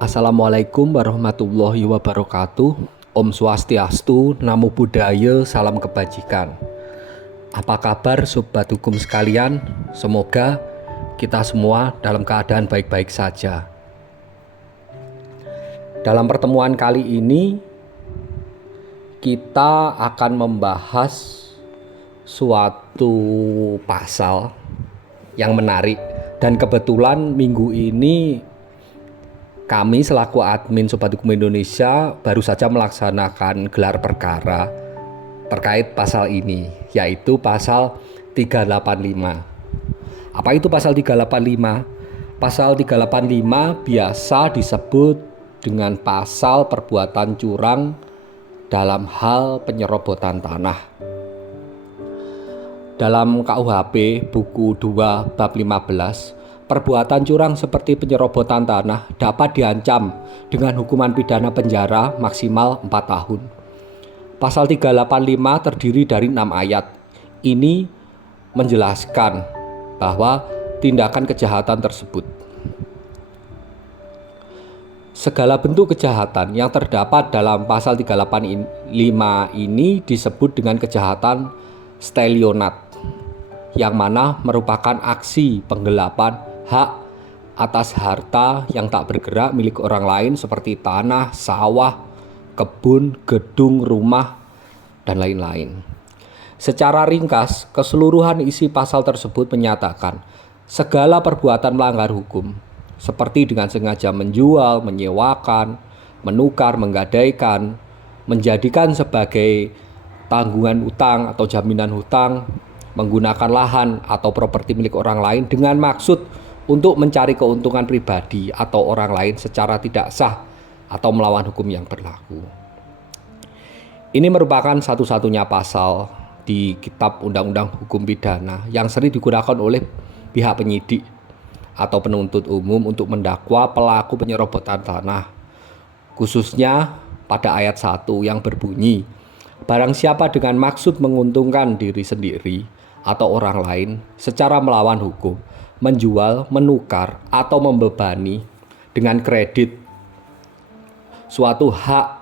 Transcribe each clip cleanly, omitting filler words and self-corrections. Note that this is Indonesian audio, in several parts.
Assalamualaikum warahmatullahi wabarakatuh. Om Swastiastu, Namo Buddhaya, salam kebajikan. Apa kabar sobat hukum sekalian? Semoga kita semua dalam keadaan baik-baik saja. Dalam pertemuan kali ini kita akan membahas suatu pasal yang menarik, dan kebetulan minggu ini kami selaku admin Sobat Hukum Indonesia baru saja melaksanakan gelar perkara terkait pasal ini, yaitu pasal 385. Apa itu pasal 385? Pasal 385 biasa disebut dengan pasal perbuatan curang dalam hal penyerobotan tanah. Dalam KUHP buku 2 bab 15, perbuatan curang seperti penyerobotan tanah dapat diancam dengan hukuman pidana penjara maksimal 4 tahun. Pasal 385 terdiri dari 6 ayat. Ini menjelaskan bahwa tindakan kejahatan tersebut. Segala bentuk kejahatan yang terdapat dalam pasal 385 ini disebut dengan kejahatan stelionat, yang mana merupakan aksi penggelapan hak atas harta yang tak bergerak milik orang lain seperti tanah, sawah, kebun, gedung, rumah, dan lain-lain. Secara ringkas, keseluruhan isi pasal tersebut menyatakan segala perbuatan melanggar hukum, seperti dengan sengaja menjual, menyewakan, menukar, menggadaikan, menjadikan sebagai tanggungan hutang atau jaminan hutang, menggunakan lahan atau properti milik orang lain dengan maksud untuk mencari keuntungan pribadi atau orang lain secara tidak sah atau melawan hukum yang berlaku. Ini merupakan satu-satunya pasal di Kitab Undang-Undang Hukum Pidana yang sering digunakan oleh pihak penyidik atau penuntut umum untuk mendakwa pelaku penyerobotan tanah, khususnya pada ayat 1 yang berbunyi, barang siapa dengan maksud menguntungkan diri sendiri atau orang lain secara melawan hukum, menjual, menukar, atau membebani dengan kredit suatu hak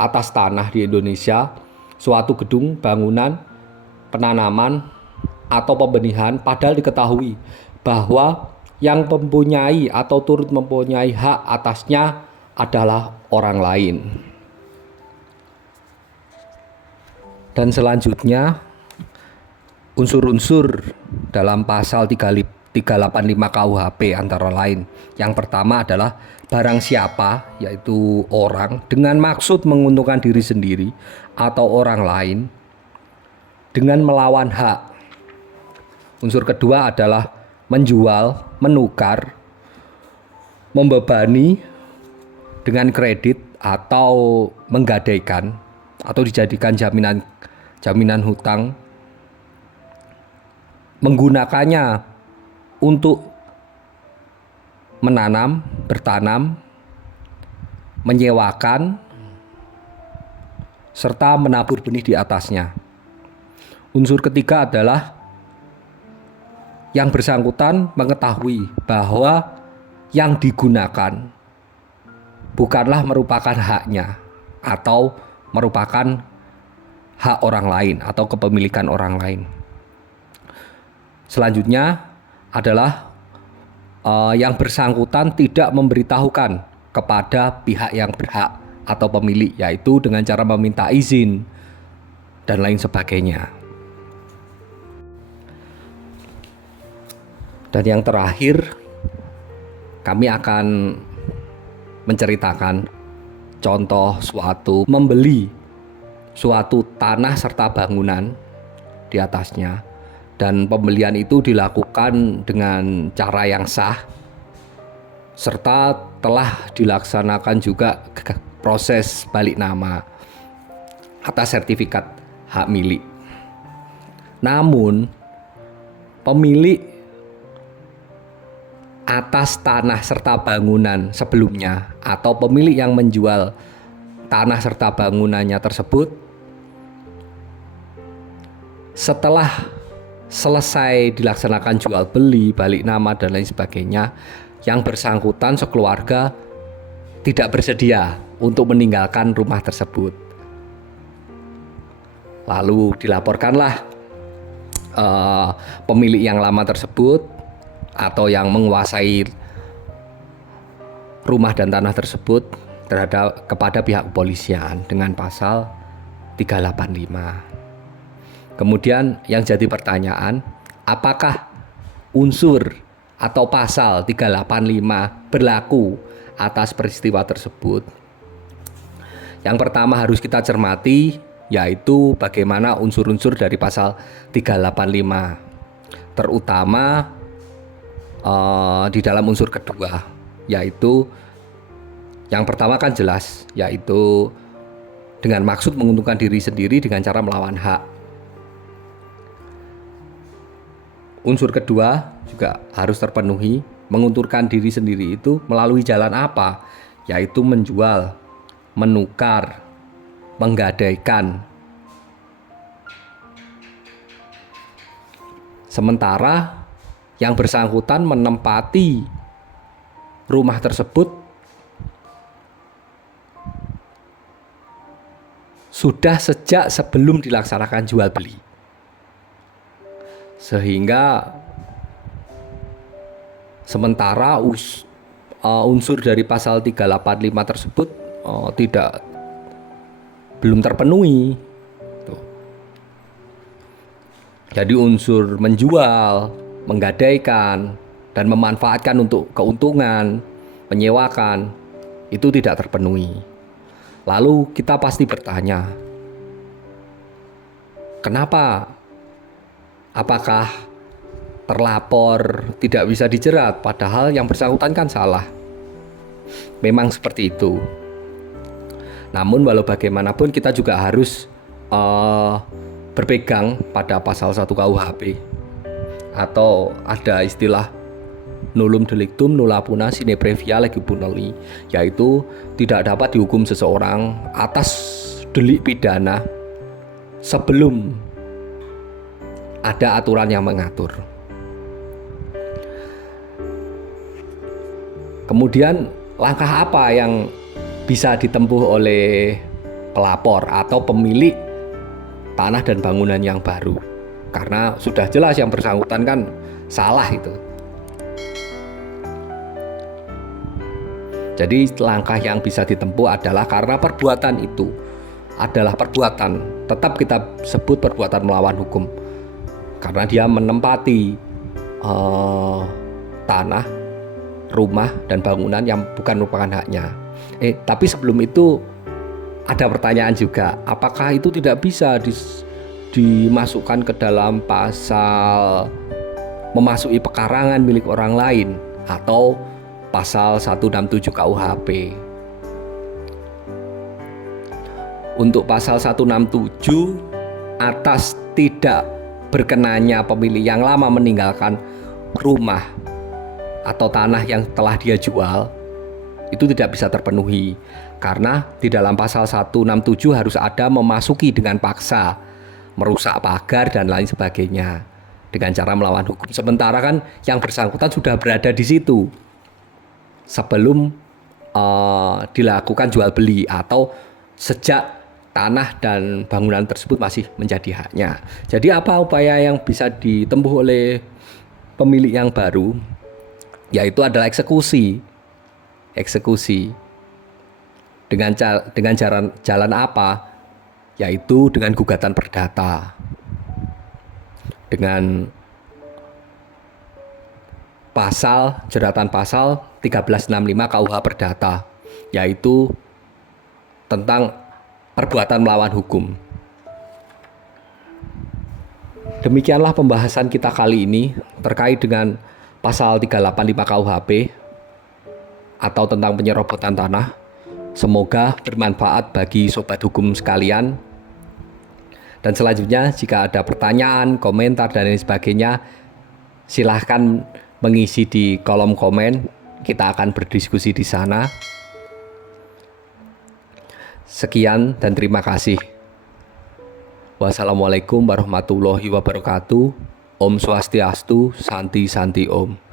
atas tanah di Indonesia, suatu gedung, bangunan, penanaman, atau pembenihan, padahal diketahui bahwa yang mempunyai atau turut mempunyai hak atasnya adalah orang lain. Dan selanjutnya, unsur-unsur dalam pasal 385 KUHP antara lain. Yang pertama adalah barang siapa, yaitu orang, dengan maksud menguntungkan diri sendiri atau orang lain dengan melawan hak. Unsur kedua adalah menjual, menukar, membebani dengan kredit atau menggadaikan atau dijadikan jaminan hutang, menggunakannya untuk menanam, bertanam, menyewakan, serta menabur benih di atasnya. Unsur ketiga adalah yang bersangkutan mengetahui bahwa yang digunakan bukanlah merupakan haknya atau merupakan hak orang lain atau kepemilikan orang lain. Selanjutnya adalah yang bersangkutan tidak memberitahukan kepada pihak yang berhak atau pemilik, yaitu dengan cara meminta izin dan lain sebagainya. Dan yang terakhir, kami akan menceritakan contoh suatu membeli suatu tanah serta bangunan di atasnya, dan pembelian itu dilakukan dengan cara yang sah serta telah dilaksanakan juga proses balik nama atas sertifikat hak milik. Namun pemilik atas tanah serta bangunan sebelumnya atau pemilik yang menjual tanah serta bangunannya tersebut setelah selesai dilaksanakan jual beli, balik nama dan lain sebagainya, yang bersangkutan sekeluarga tidak bersedia untuk meninggalkan rumah tersebut. Lalu dilaporkanlah pemilik yang lama tersebut atau yang menguasai rumah dan tanah tersebut kepada pihak kepolisian dengan pasal 385. Kemudian yang jadi pertanyaan, apakah unsur atau pasal 385 berlaku atas peristiwa tersebut? Yang pertama harus kita cermati yaitu bagaimana unsur-unsur dari pasal 385, terutama di dalam unsur kedua, yaitu yang pertama kan jelas, yaitu dengan maksud menguntungkan diri sendiri dengan cara melawan hak. Unsur kedua juga harus terpenuhi, menguntungkan diri sendiri itu melalui jalan apa? Yaitu menjual, menukar, menggadaikan. Sementara yang bersangkutan menempati rumah tersebut sudah sejak sebelum dilaksanakan jual beli, sehingga sementara unsur dari pasal 385 tersebut belum terpenuhi. Jadi unsur menjual, menggadaikan, dan memanfaatkan untuk keuntungan, menyewakan, itu tidak terpenuhi. Lalu kita pasti bertanya, kenapa? Apakah terlapor tidak bisa dijerat padahal yang bersangkutan kan salah? Memang seperti itu. Namun walau bagaimanapun kita juga harus berpegang pada pasal 1 KUHP, atau ada istilah nullum delictum nulla puna sine previa lege puneli, yaitu tidak dapat dihukum seseorang atas delik pidana sebelum ada aturan yang mengatur. Kemudian langkah apa yang bisa ditempuh oleh pelapor atau pemilik tanah dan bangunan yang baru? Karena sudah jelas yang bersangkutan kan salah itu. Jadi langkah yang bisa ditempuh adalah karena perbuatan itu adalah perbuatan, tetap kita sebut perbuatan melawan hukum, karena dia menempati tanah, rumah, dan bangunan yang bukan merupakan haknya. Tapi sebelum itu ada pertanyaan juga, apakah itu tidak bisa dimasukkan ke dalam pasal memasuki pekarangan milik orang lain atau pasal 167 KUHP. Untuk pasal 167, atas tidak berkenanya pemilik yang lama meninggalkan rumah atau tanah yang telah dia jual, itu tidak bisa terpenuhi, karena di dalam pasal 167 harus ada memasuki dengan paksa, merusak pagar dan lain sebagainya dengan cara melawan hukum. Sementara kan yang bersangkutan sudah berada di situ sebelum dilakukan jual beli atau sejak tanah dan bangunan tersebut masih menjadi haknya. Jadi apa upaya yang bisa ditempuh oleh pemilik yang baru? Yaitu adalah eksekusi. Dengan jalan apa? Yaitu dengan gugatan perdata, dengan jeratan pasal 1365 KUH Perdata, yaitu tentang perbuatan melawan hukum. Demikianlah pembahasan kita kali ini terkait dengan pasal 385 KUHP atau tentang penyerobotan tanah. Semoga bermanfaat bagi sobat hukum sekalian. Dan selanjutnya jika ada pertanyaan, komentar, dan lain sebagainya, silahkan mengisi di kolom komen. Kita akan berdiskusi di sana. Sekian dan terima kasih. Wassalamualaikum warahmatullahi wabarakatuh. Om Swastiastu, Santi Santi Om.